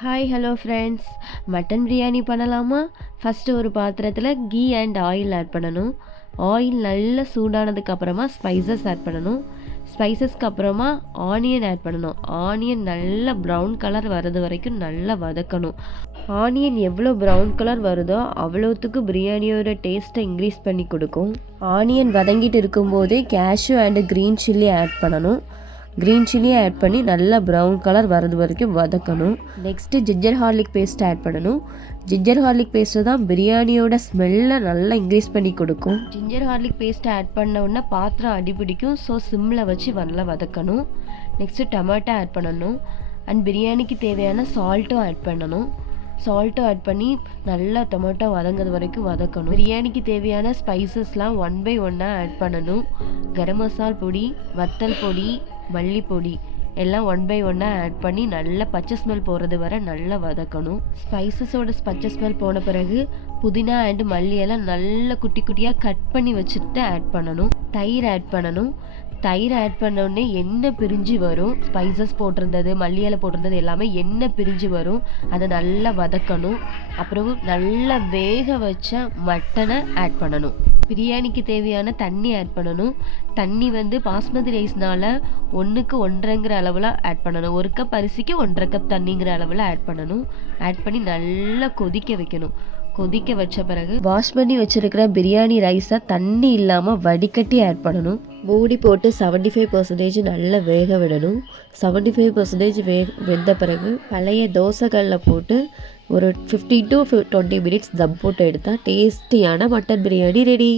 Hi hello friends, mutton biryani பண்ணலாமா? First ஒரு பாத்திரத்தில் கீ அண்ட் ஆயில் ஆட் பண்ணணும். ஆயில் நல்லா சூடானதுக்கு அப்புறமா ஸ்பைசஸ் ஆட் பண்ணணும். ஸ்பைசஸ்க்கு அப்புறமா ஆனியன் ஆட் பண்ணணும். ஆனியன் நல்லா ப்ரௌன் கலர் வர்றது வரைக்கும் நல்லா வதக்கணும். ஆனியன் எவ்வளோ ப்ரௌன் கலர் வருதோ அவ்வளோத்துக்கு பிரியாணியோட டேஸ்ட்டை இன்க்ரீஸ் பண்ணி கொடுக்கும். ஆனியன் வதங்கிட்டு இருக்கும்போதே cashew and green chilli add பண்ணணும். க்ரீன் சில்லியை ஆட் பண்ணி நல்லா ப்ரௌன் கலர் வரது வரைக்கும் வதக்கணும். Next ginger garlic paste add பண்ணணும். ஜிஞ்சர் ஹார்லிக் பேஸ்ட்டு தான் பிரியாணியோட ஸ்மெல்லை நல்லா இன்க்ரீஸ் பண்ணி கொடுக்கும். ஜிஞ்சர் ஹார்லிக் பேஸ்ட்டை ஆட் பண்ண உடனே பாத்திரம் அடிபிடிக்கும். ஸோ சிம்மில் வச்சு நல்லா வதக்கணும். நெக்ஸ்ட்டு டொமேட்டோ ஆட் பண்ணணும். அண்ட் பிரியாணிக்கு தேவையான சால்ட்டும் ஆட் பண்ணணும். சால்ட்டும் ஆட் பண்ணி நல்லா டொமேட்டோ வதங்கிறது வரைக்கும் வதக்கணும். பிரியாணிக்கு தேவையான ஸ்பைசஸ்லாம் 1 by 1 ஆட் பண்ணணும். கரம் மசால் பொடி, வத்தல் பொடி, மல்லிப்பொடி எல்லாம் 1 by 1 ஆட் பண்ணி நல்லா பச்சை ஸ்மெல் போகிறது வரை நல்லா வதக்கணும். ஸ்பைசஸோட பச்சை ஸ்மெல் போன பிறகு புதினா அண்டு மல்லி எல்லாம் நல்லா குட்டி குட்டியாக கட் பண்ணி வச்சுட்டு ஆட் பண்ணணும். தயிர் ஆட் பண்ணணும். தயிர் ஆட் பண்ணோடனே எண்ணெய் பிரிஞ்சு வரும். ஸ்பைசஸ் போட்டிருந்தது, மல்லி இலை போட்டிருந்தது எல்லாமே எண்ணெய் பிரிஞ்சு வரும். அதை நல்லா வதக்கணும். அப்புறம் நல்லா வேக வச்ச மட்டனை ஆட் பண்ணணும். பிரியாணிக்கு தேவையான தண்ணி ஆட் பண்ணணும். தண்ணி பாஸ்மதி ரைஸ்னால் 1க்கு 1.5ங்கிற அளவில் ஆட் பண்ணணும். 1 கப் அரிசிக்கு 1.5 கப் தண்ணிங்கிற அளவில் ஆட் பண்ணணும். ஆட் பண்ணி நல்லா கொதிக்க வைக்கணும். கொதிக்க வச்ச பிறகு வாஷ் பண்ணி வச்சுருக்கிற பிரியாணி ரைஸை தண்ணி இல்லாமல் வடிகட்டி ஆட் பண்ணணும். மூடி போட்டு 75% நல்லா வேக விடணும். 75% வெந்த பிறகு பழைய தோசைகளில் போட்டு ஒரு 15 to 20 மினிட்ஸ் தம் போட்டு எடுத்தால் டேஸ்டியான மட்டன் பிரியாணி ரெடி.